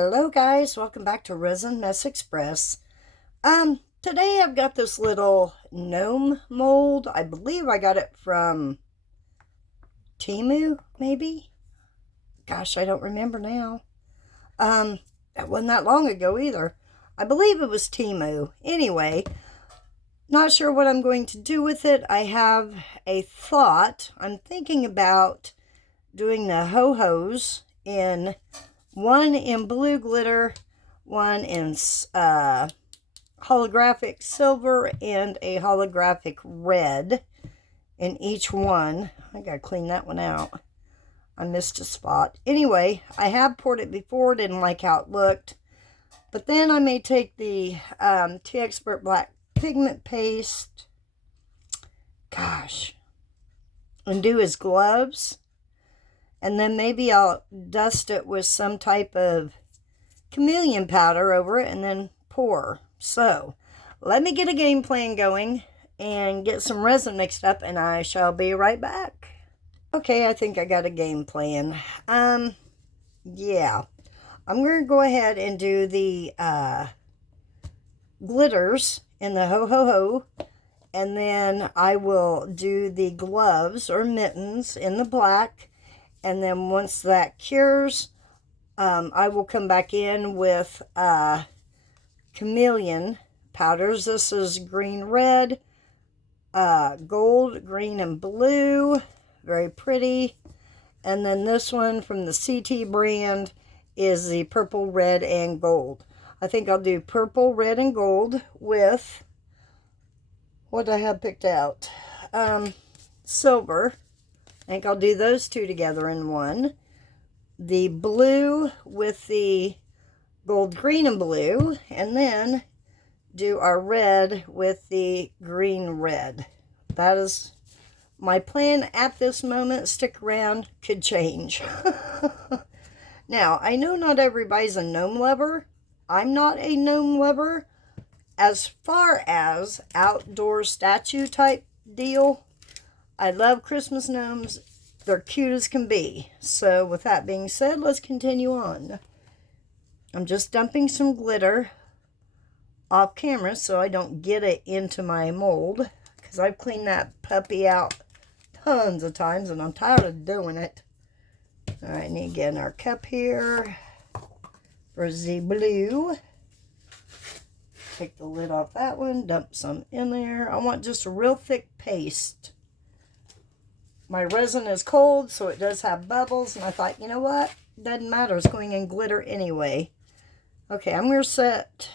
Hello guys, welcome back to Resin Mess Express. Today I've got this little gnome mold. I believe I got it from Temu, maybe? Gosh, I don't remember now. It wasn't that long ago either. I believe it was Temu. Anyway, not sure what I'm going to do with it. I have a thought. I'm thinking about doing the ho-hos in one in blue glitter, one in holographic silver, and a holographic red in each one. I gotta clean that one out. I missed a spot. Anyway, I have poured it before, didn't like how it looked. But then I may take the T-Expert Black Pigment Paste, and do his gloves. And then maybe I'll dust it with some type of chameleon powder over it and then pour. So, let me get a game plan going and get some resin mixed up, and I shall be right back. Okay, I think I got a game plan. Yeah. I'm going to go ahead and do the glitters in the ho-ho-ho. And then I will do the gloves or mittens in the black. And then once that cures, I will come back in with chameleon powders. This is green, red, gold, green, and blue. Very pretty. And then this one from the CT brand is the purple, red, and gold. I think I'll do purple, red, and gold with, what do I have picked out? Silver. I think I'll do those two together in one. The blue with the gold, green, and blue. And then do our red with the green, red. That is my plan at this moment. Stick around, could change. Now, I know not everybody's a gnome lover. I'm not a gnome lover. As far as outdoor statue type deal, I love Christmas gnomes. They're cute as can be. So with that being said, let's continue on. I'm just dumping some glitter off camera so I don't get it into my mold, because I've cleaned that puppy out tons of times and I'm tired of doing it. All right, need to get in our cup here for the blue. Take the lid off that one, dump some in there. I want just a real thick paste. My resin is cold, so it does have bubbles, and I thought, you know what? Doesn't matter, it's going in glitter anyway. Okay, I'm going to set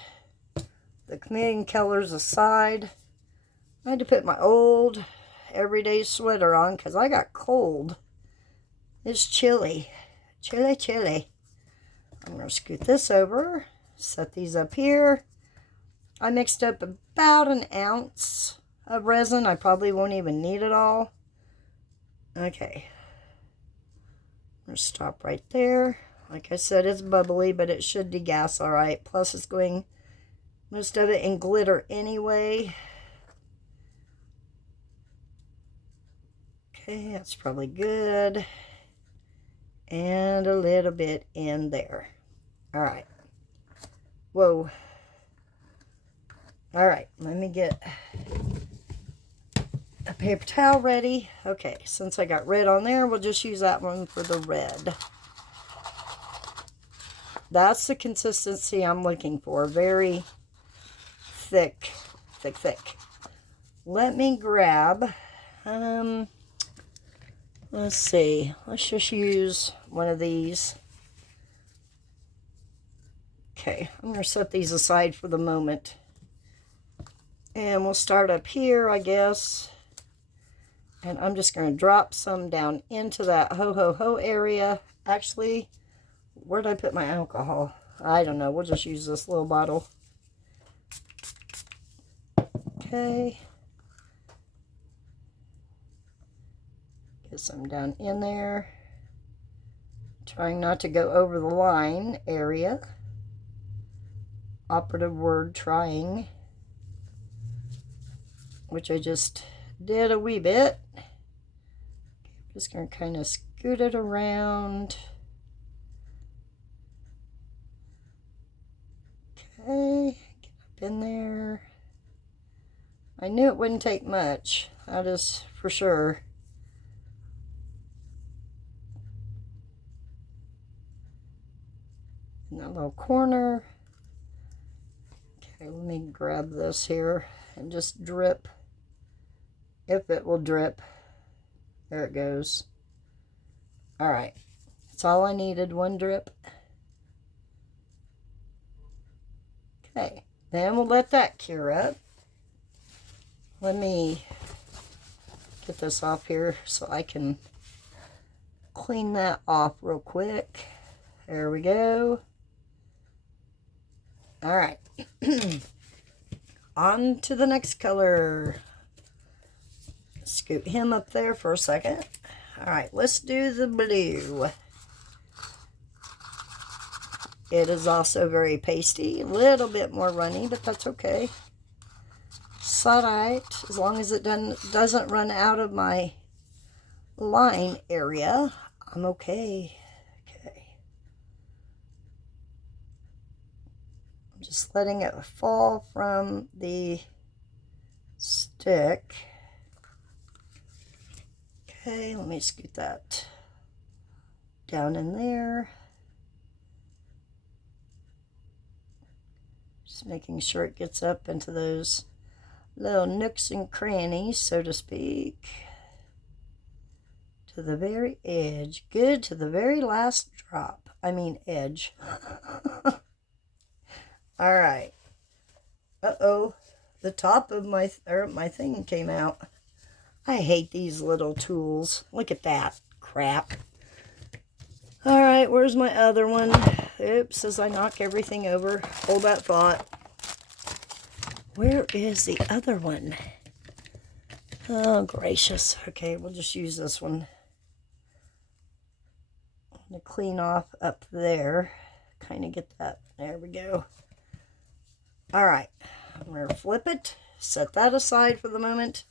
the chameleon colors aside. I had to put my old everyday sweater on because I got cold. It's chilly. Chilly, chilly. I'm going to scoot this over, set these up here. I mixed up about an ounce of resin. I probably won't even need it all. Okay. I'm going to stop right there. Like I said, it's bubbly, but it should degas all right. Plus, it's going most of it in glitter anyway. Okay, that's probably good. And a little bit in there. All right. Whoa. All right, let me get a paper towel ready. Okay, since I got red on there, we'll just use that one for the red. That's the consistency I'm looking for. Very thick, thick, thick. Let me grab, let's see. Let's just use one of these. Okay, I'm going to set these aside for the moment. And we'll start up here, I guess. And I'm just going to drop some down into that ho-ho-ho area. Actually, where did I put my alcohol? I don't know. We'll just use this little bottle. Okay. Get some down in there. Trying not to go over the line area. Operative word, trying. Which I just did a wee bit. Just going to kind of scoot it around. Okay, get up in there. I knew it wouldn't take much. That is for sure. In that little corner. Okay, let me grab this here and just drip. If it will drip. There it goes. Alright. That's all I needed, one drip. Okay, then we'll let that cure up. Let me get this off here so I can clean that off real quick. There we go. Alright. On to the next color. Scoot him up there for a second. Alright, let's do the blue. It is also very pasty, a little bit more runny, but that's okay. It's alright, as long as it doesn't run out of my line area, I'm okay. Okay. I'm just letting it fall from the stick. Okay, let me scoot that down in there. Just making sure it gets up into those little nooks and crannies, so to speak. To the very edge. Good, to the very last drop. I mean edge. Alright. Uh-oh. The top of my thing came out. I hate these little tools. Look at that crap. Alright, where's my other one? Oops, as I knock everything over. Hold that thought. Where is the other one? Oh, gracious. Okay, we'll just use this one. I'm going to clean off up there. Kind of get that. There we go. Alright, I'm going to flip it. Set that aside for the moment.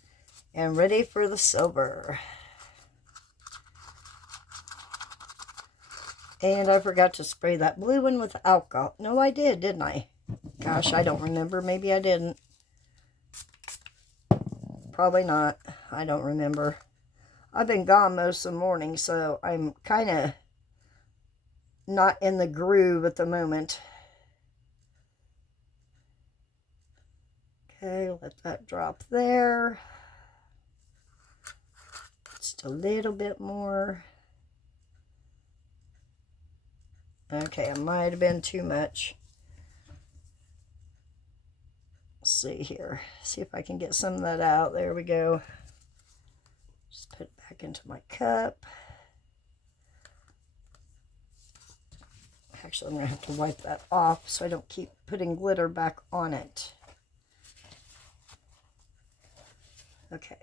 And ready for the silver. And I forgot to spray that blue one with alcohol. No, I did, didn't I? Gosh, I don't remember. Maybe I didn't. Probably not. I don't remember. I've been gone most of the morning, so I'm kind of not in the groove at the moment. Okay, let that drop there. Just a little bit more. Okay, it might have been too much. Let's see here. See if I can get some of that out. There we go. Just put it back into my cup. Actually, I'm going to have to wipe that off so I don't keep putting glitter back on it. Okay.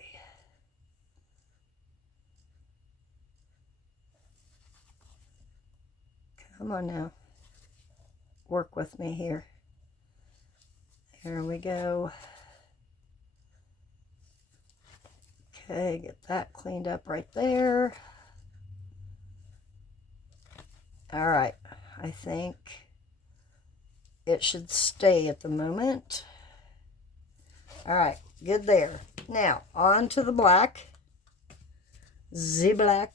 Come on now. Work with me here. There we go. Okay, get that cleaned up right there. All right, I think it should stay at the moment. All right, good there. Now, on to the black. The black.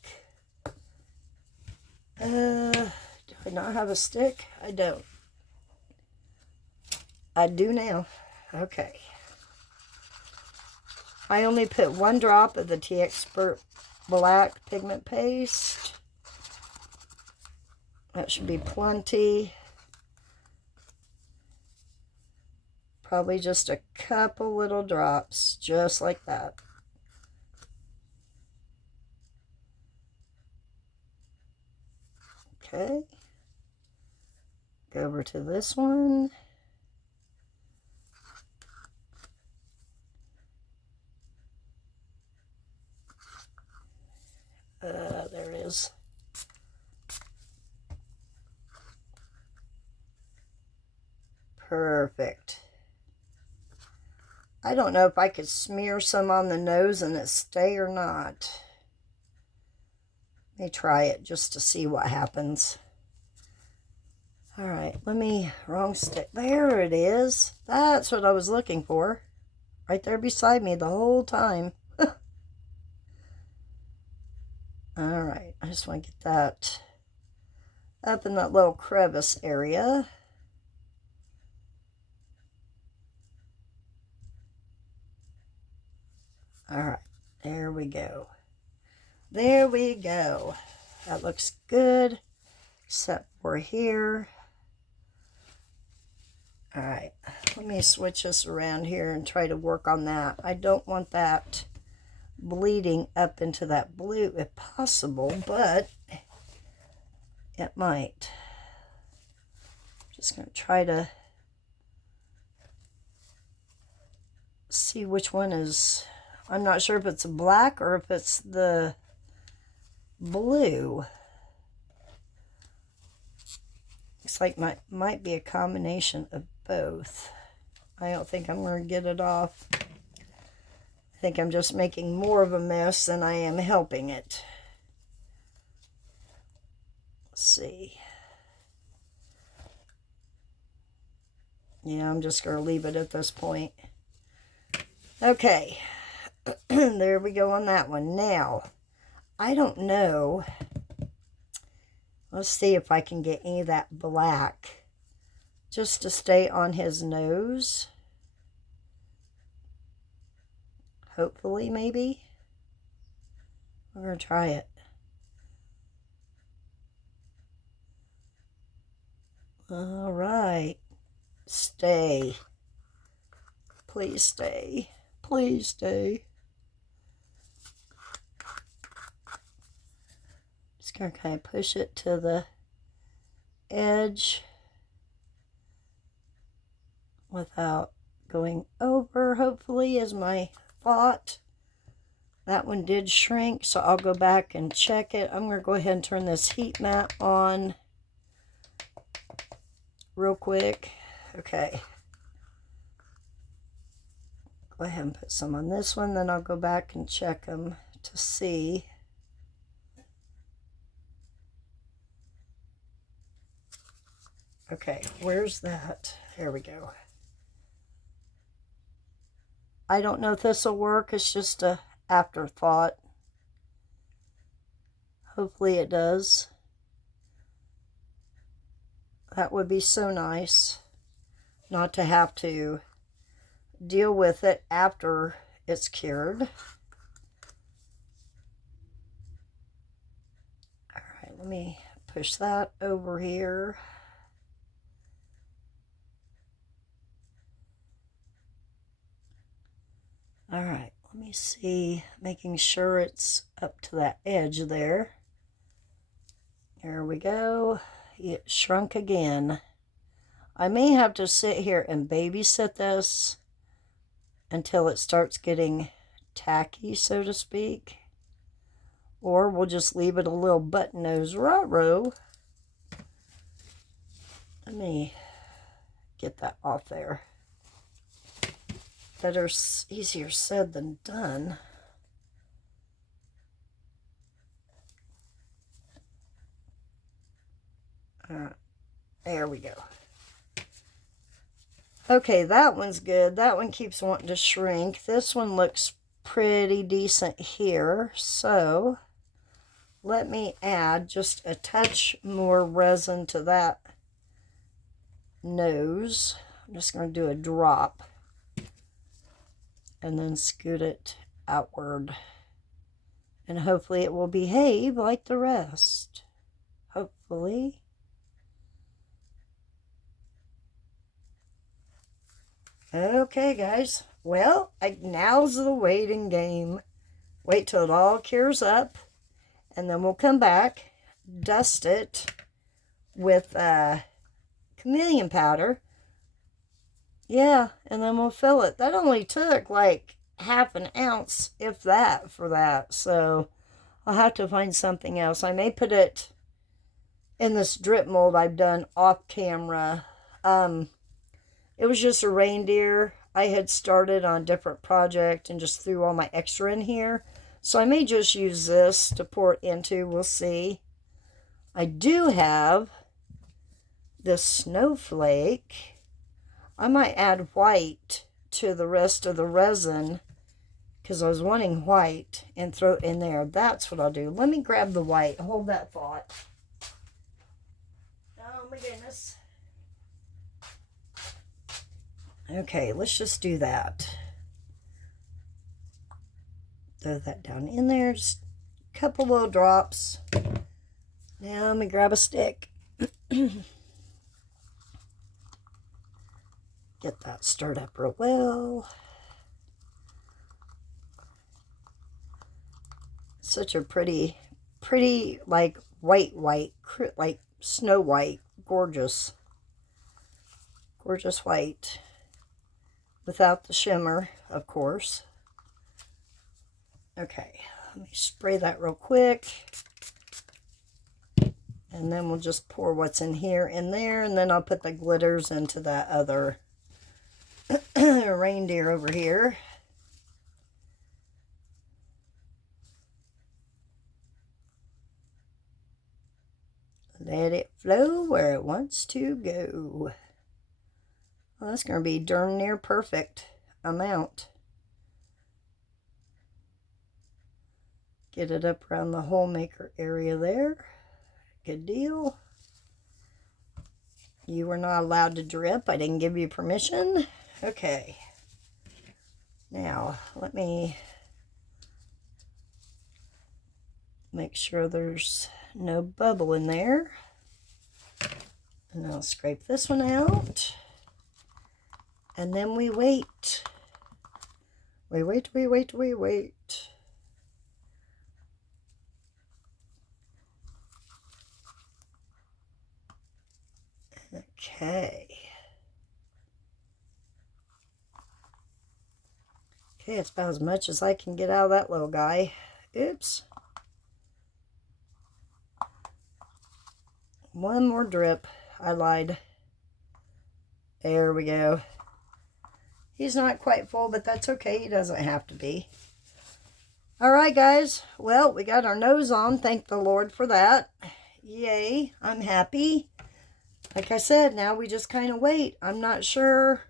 Do I not have a stick? I don't. I do now. Okay. I only put one drop of the Tea Expert Black Pigment Paste. That should be plenty. Probably just a couple little drops, just like that. Okay. Go over to this one. There it is. Perfect. I don't know if I could smear some on the nose and it stay or not. Let me try it just to see what happens. All right, wrong stick. There it is. That's what I was looking for. Right there beside me the whole time. All right, I just want to get that up in that little crevice area. All right, there we go. There we go. That looks good, except for here. All right, let me switch this around here and try to work on that. I don't want that bleeding up into that blue if possible, but it might. Just going to try to see which one is, I'm not sure if it's black or if it's the blue. Looks like might be a combination of both. I don't think I'm going to get it off. I think I'm just making more of a mess than I am helping it. Let's see. Yeah, I'm just going to leave it at this point. Okay. There we go on that one. Now, I don't know. Let's see if I can get any of that black just to stay on his nose. Hopefully, maybe. We're going to try it. All right. Stay. Please stay. Please stay. Just going to kind of push it to the edge without going over, hopefully, is my thought. That one did shrink, so I'll go back and check it. I'm going to go ahead and turn this heat mat on real quick. Okay. Go ahead and put some on this one, then I'll go back and check them to see. Okay, where's that? There we go. I don't know if this will work. It's just a afterthought. Hopefully it does. That would be so nice not to have to deal with it after it's cured. All right, let me push that over here. All right, let me see, making sure it's up to that edge there. There we go. It shrunk again. I may have to sit here and babysit this until it starts getting tacky, so to speak. Or we'll just leave it a little button nose ruh-roh. Let me get that off there. Better, easier said than done. There we go. Okay, that one's good. That one keeps wanting to shrink. This one looks pretty decent here. So let me add just a touch more resin to that nose. I'm just going to do a drop and then scoot it outward. And hopefully it will behave like the rest. Hopefully. Okay, guys. Well, now's the waiting game. Wait till it all cures up. And then we'll come back, dust it with chameleon powder. Yeah, and then we'll fill it. That only took like half an ounce, if that, for that. So I'll have to find something else. I may put it in this drip mold I've done off camera. It was just a reindeer I had started on a different project and just threw all my extra in here. So I may just use this to pour it into. We'll see. I do have this snowflake, I might add white to the rest of the resin because I was wanting white and throw it in there. That's what I'll do. Let me grab the white. Hold that thought. Oh my goodness. Okay, let's just do that. Throw that down in there. Just a couple little drops. Now let me grab a stick. Get that stirred up real well. Such a pretty, like white, like snow white, gorgeous white, without the shimmer, of course. Okay, let me spray that real quick. And then we'll just pour what's in here in there, and then I'll put the glitters into that other reindeer over here. Let it flow where it wants to go. Well, that's going to be darn near perfect amount. Get it up around the hole maker area there. Good deal. You were not allowed to drip. I didn't give you permission. Okay. Now, let me make sure there's no bubble in there. And I'll scrape this one out. And then we wait. We wait. Okay. Okay, it's about as much as I can get out of that little guy. Oops. One more drip. I lied. There we go. He's not quite full, but that's okay. He doesn't have to be. Alright, guys. Well, we got our nose on. Thank the Lord for that. Yay. I'm happy. Like I said, now we just kind of wait. I'm not sure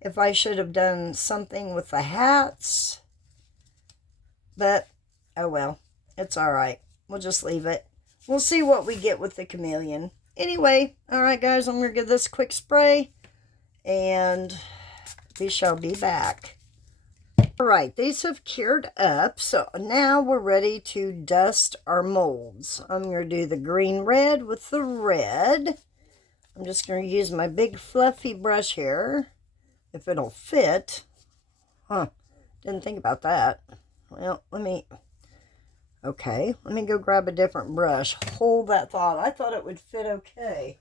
if I should have done something with the hats. But, oh well. It's alright. We'll just leave it. We'll see what we get with the chameleon. Anyway, alright guys, I'm going to give this a quick spray. And we shall be back. Alright, these have cured up. So now we're ready to dust our molds. I'm going to do the green red with the red. I'm just going to use my big fluffy brush here. If it'll fit. Huh. Didn't think about that. Well, okay, let me go grab a different brush. Hold that thought. I thought it would fit okay.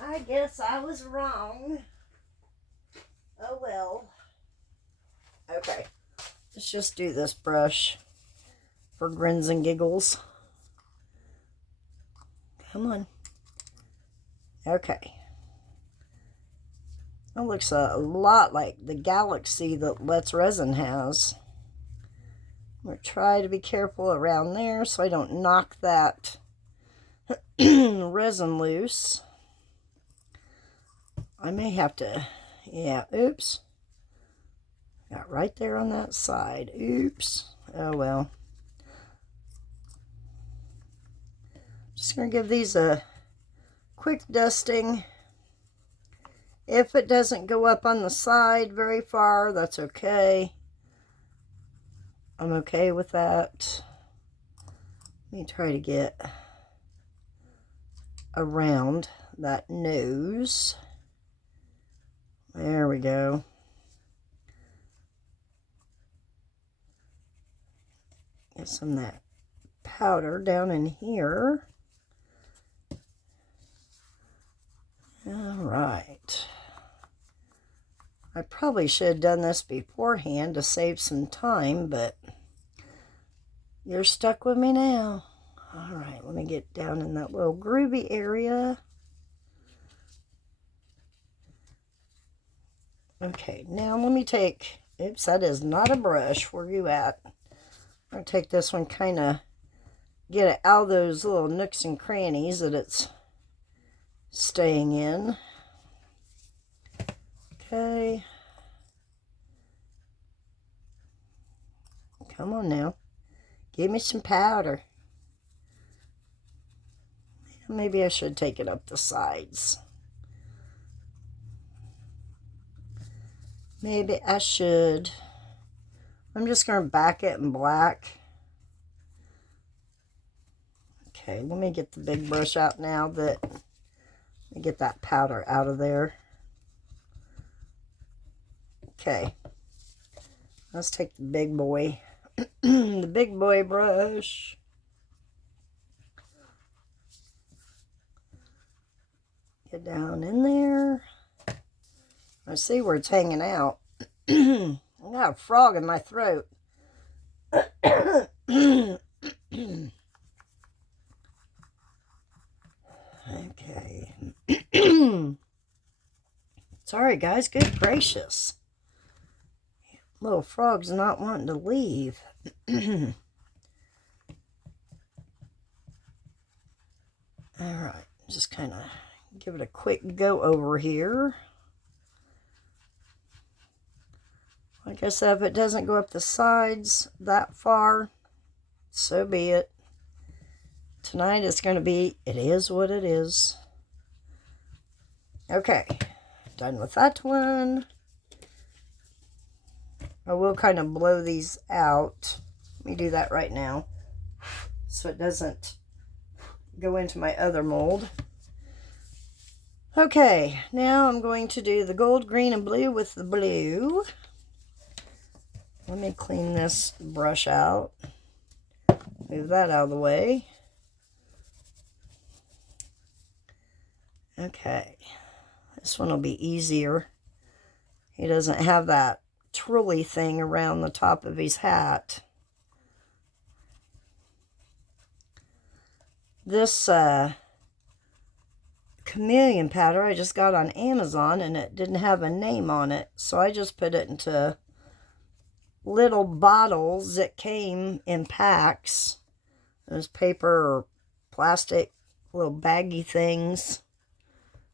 I guess I was wrong. Oh well. Okay, let's just do this brush for grins and giggles. Come on. Okay. It looks a lot like the galaxy that Let's Resin has. I'm going to try to be careful around there so I don't knock that resin loose. I may have to, yeah, oops. Got right there on that side. Oops. Oh well. Just going to give these a quick dusting. If it doesn't go up on the side very far, that's okay. I'm okay with that. Let me try to get around that nose. There we go. Get some of that powder down in here. All right. I probably should have done this beforehand to save some time, but you're stuck with me now. All right, let me get down in that little groovy area. Okay, now let me take, oops, that is not a brush. Where are you at? I'm going to take this one, kind of get it out of those little nooks and crannies that it's staying in. Okay. Come on now. Give me some powder. Maybe I should take it up the sides. Maybe I should. I'm just going to back it in black. Okay, let me get the big brush out now that I get that powder out of there. Okay, let's take the big boy, the big boy brush. Get down in there. I see where it's hanging out. I got a frog in my throat. Okay. Sorry, guys. Good gracious. Little frog's not wanting to leave. Alright. Just kind of give it a quick go over here. Like I said, if it doesn't go up the sides that far, so be it. Tonight it's going to be, it is what it is. Okay, done with that one. I will kind of blow these out. Let me do that right now, so it doesn't go into my other mold. Okay, now I'm going to do the gold, green, and blue with the blue. Let me clean this brush out. Move that out of the way. Okay, this one will be easier. He doesn't have that twirly thing around the top of his hat. This chameleon powder I just got on Amazon, and it didn't have a name on it, so I just put it into little bottles that came in packs. Those paper or plastic little baggy things.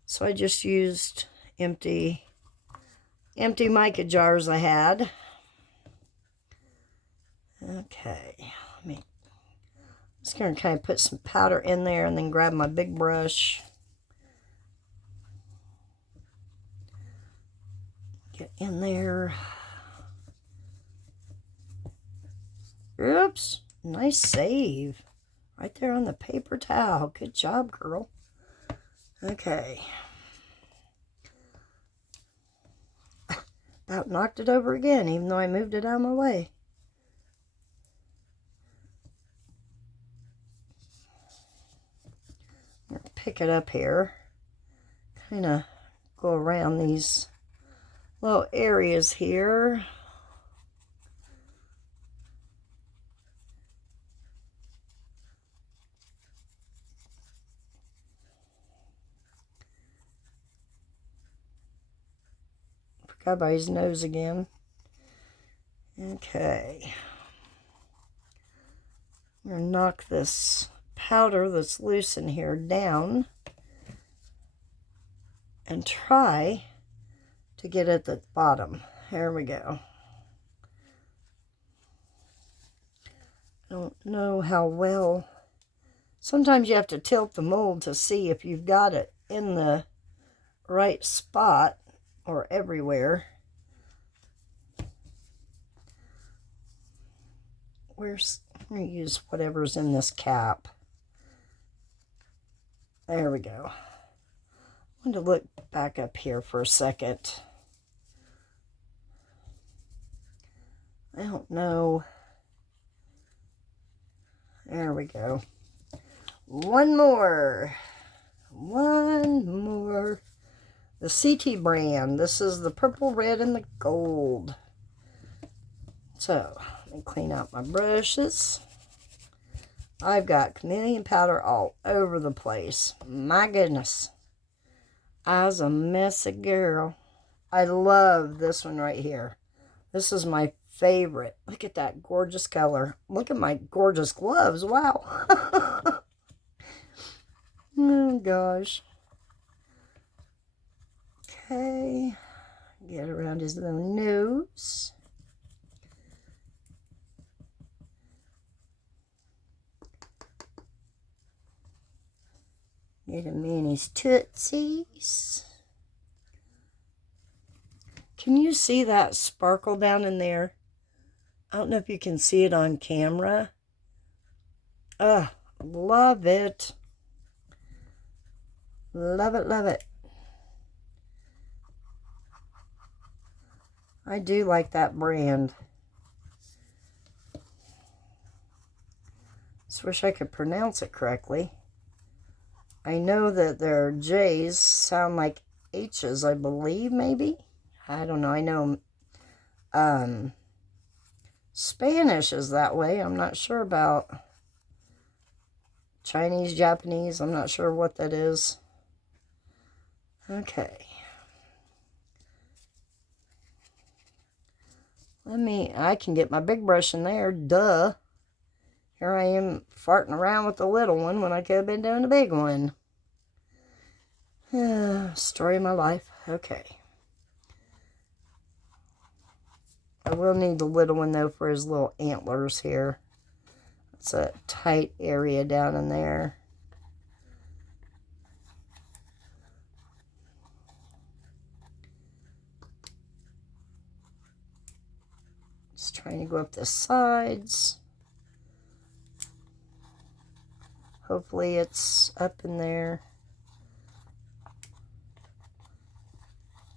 So I just used empty mica jars I had. Okay, just going to kind of put some powder in there and then grab my big brush. Get in there. Oops, nice save. Right there on the paper towel. Good job, girl. Okay. About knocked it over again, even though I moved it out of my way. I'm going to pick it up here. Kind of go around these little areas here. Got by his nose again. Okay. I'm going to knock this powder that's loose in here down and try to get at the bottom. There we go. I don't know how well. Sometimes you have to tilt the mold to see if you've got it in the right spot. Or everywhere. I'm going to use whatever's in this cap. There we go. I want to look back up here for a second. I don't know. There we go. One more. The CT brand. This is the purple, red, and the gold. So, let me clean out my brushes. I've got chameleon powder all over the place. My goodness. I was a messy girl. I love this one right here. This is my favorite. Look at that gorgeous color. Look at my gorgeous gloves. Wow. Oh, gosh. Okay, get around his little nose. Get him in his tootsies. Can you see that sparkle down in there? I don't know if you can see it on camera. Love it. Love it, love it. I do like that brand. Just wish I could pronounce it correctly. I know that their J's sound like H's, I believe, maybe? I don't know. I know Spanish is that way. I'm not sure about Chinese, Japanese. I'm not sure what that is. Okay. I can get my big brush in there. Duh. Here I am farting around with the little one when I could have been doing the big one. Story of my life. Okay. I will need the little one, though, for his little antlers here. It's a tight area down in there. Just trying to go up the sides. Hopefully it's up in there.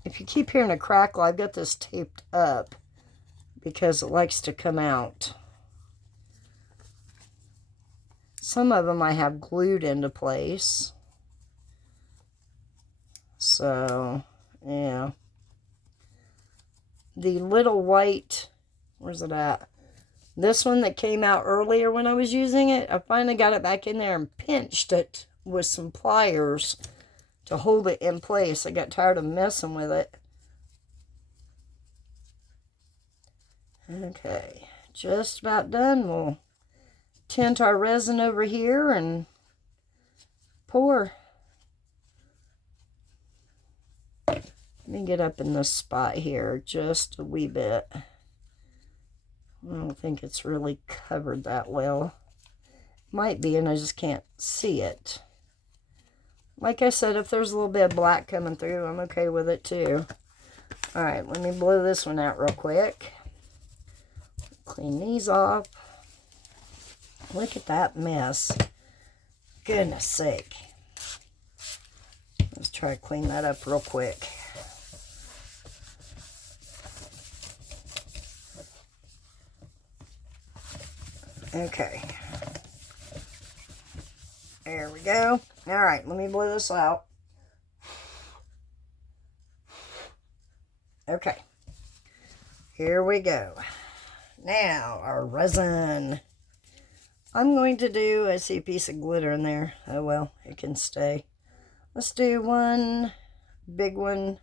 If you keep hearing a crackle, I've got this taped up because it likes to come out. Some of them I have glued into place. So, yeah. The little white, where's it at? This one that came out earlier when I was using it, I finally got it back in there and pinched it with some pliers to hold it in place. I got tired of messing with it. Okay, just about done. We'll tint our resin over here and pour. Let me get up in this spot here just a wee bit. I don't think it's really covered that well. Might be, and I just can't see it. Like I said, if there's a little bit of black coming through, I'm okay with it too. Alright, let me blow this one out real quick. Clean these off. Look at that mess. Goodness sake. Let's try to clean that up real quick. Okay. There we go. Alright, let me blow this out. Okay. Here we go. Now, our resin. I'm going to do, I see a piece of glitter in there. Oh well, it can stay. Let's do one big one,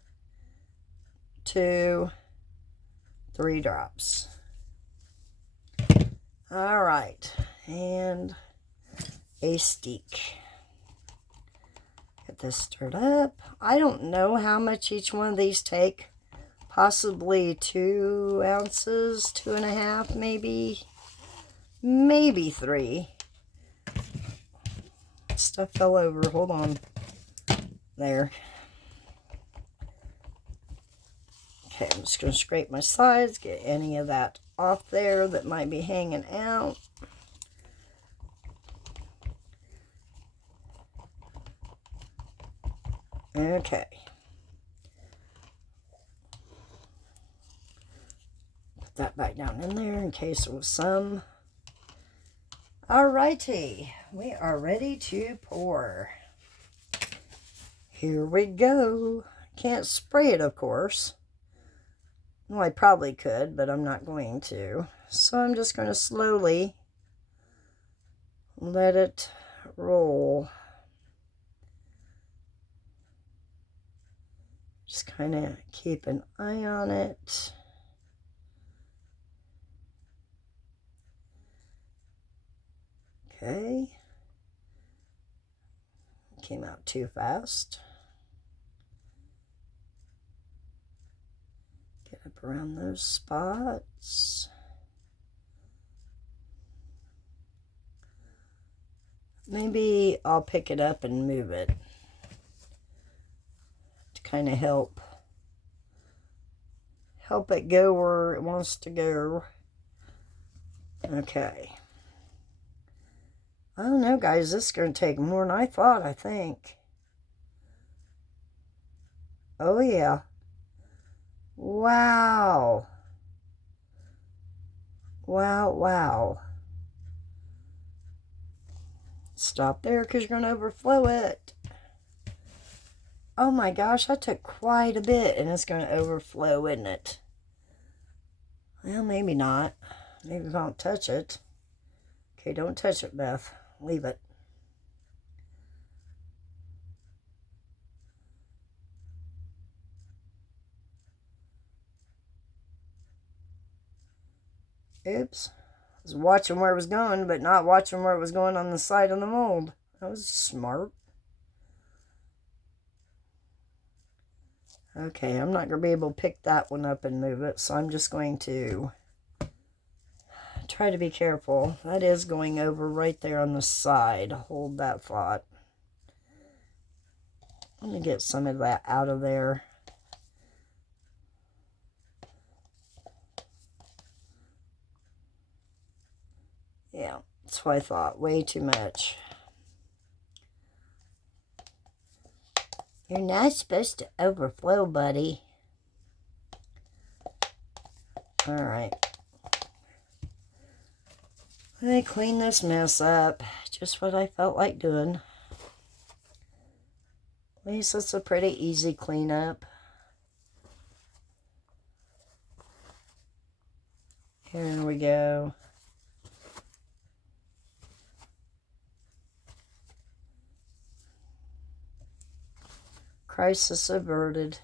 2, 3 drops. All right, and a stick. Get this stirred up. I don't know how much each one of these take. Possibly 2 ounces, 2.5 maybe. Maybe 3. Stuff fell over. Hold on. There. Okay, I'm just going to scrape my sides, get any of that off there that might be hanging out. Okay. Put that back down in there in case there was some. Alrighty, we are ready to pour. Here we go. Can't spray it, of course. Well, I probably could, but I'm not going to. So I'm just going to slowly let it roll. Just kind of keep an eye on it. Okay. Came out too fast. up around those spots. Maybe I'll pick it up and move it to kind of help it go where it wants to go. Okay. I don't know, guys. This is going to take more than I thought, I think. Oh, yeah. Wow. Wow, wow. Stop there because you're going to overflow it. Oh my gosh, that took quite a bit and it's going to overflow, isn't it? Well, maybe not. Maybe if I don't touch it. Okay, don't touch it, Beth. Leave it. Oops. I was watching where it was going, but not watching where it was going on the side of the mold. That was smart. Okay, I'm not going to be able to pick that one up and move it, so I'm just going to try to be careful. That is going over right there on the side. Hold that thought. Let me get some of that out of there. Yeah, that's what I thought. Way too much. You're not supposed to overflow, buddy. Alright. Let me clean this mess up. Just what I felt like doing. At least it's a pretty easy cleanup. Here we go. Crisis averted.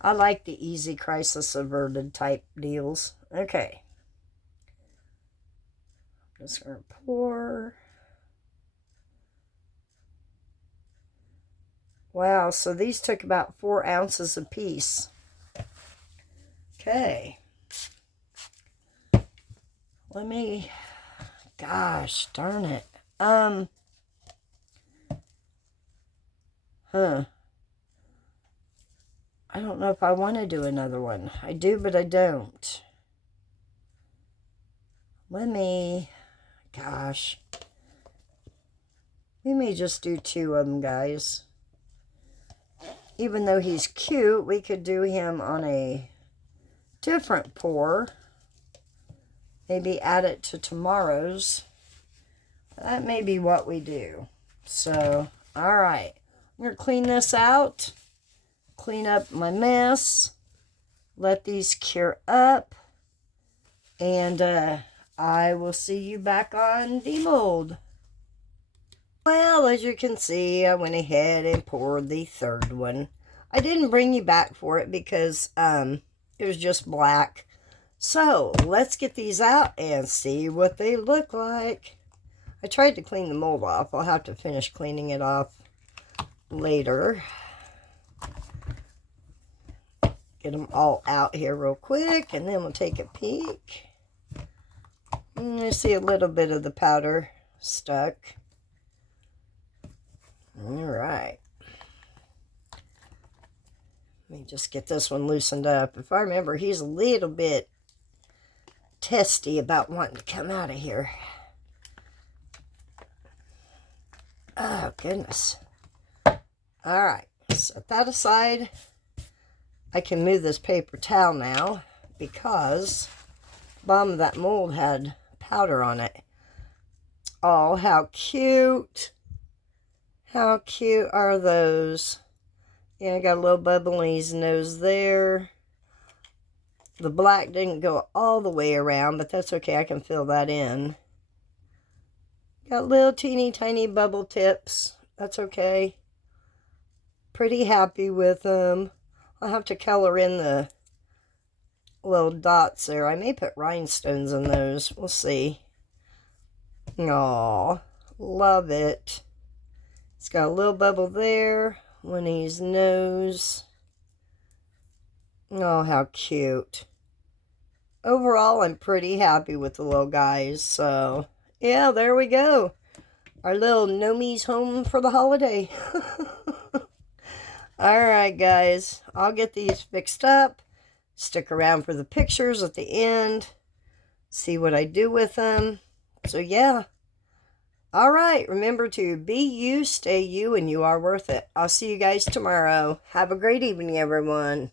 I like the easy crisis averted type deals. Okay. I'm just going to pour. Wow, so these took about 4 ounces a piece. Okay. Let me, gosh, darn it. I don't know if I want to do another one. I do, but I don't. Let me just do 2 of them, guys. Even though he's cute, we could do him on a different pour. Maybe add it to tomorrow's. That may be what we do. So, alright. I'm going to clean this out. Clean up my mess. Let these cure up. And I will see you back on demold. Well, as you can see, I went ahead and poured the 3rd one. I didn't bring you back for it because it was just black. So, let's get these out and see what they look like. I tried to clean the mold off. I'll have to finish cleaning it off later. Get them all out here real quick, and then we'll take a peek. And you see a little bit of the powder stuck. Alright. Let me just get this one loosened up. If I remember, he's a little bit testy about wanting to come out of here. Oh, goodness. Alright, set that aside. I can move this paper towel now because the bottom of that mold had powder on it. Oh, how cute. How cute are those? Yeah, I got a little bubble in his nose there. The black didn't go all the way around, but that's okay. I can fill that in. Got little teeny tiny bubble tips. That's okay. Pretty happy with them. I'll have to color in the little dots there. I may put rhinestones in those. We'll see. Aww. Love it. It's got a little bubble there. One in his nose. Oh, how cute. Overall, I'm pretty happy with the little guys. So, yeah, there we go. Our little Gnome's home for the holiday. Alright, guys. I'll get these fixed up. Stick around for the pictures at the end. See what I do with them. So, yeah. Alright, remember to be you, stay you, and you are worth it. I'll see you guys tomorrow. Have a great evening, everyone.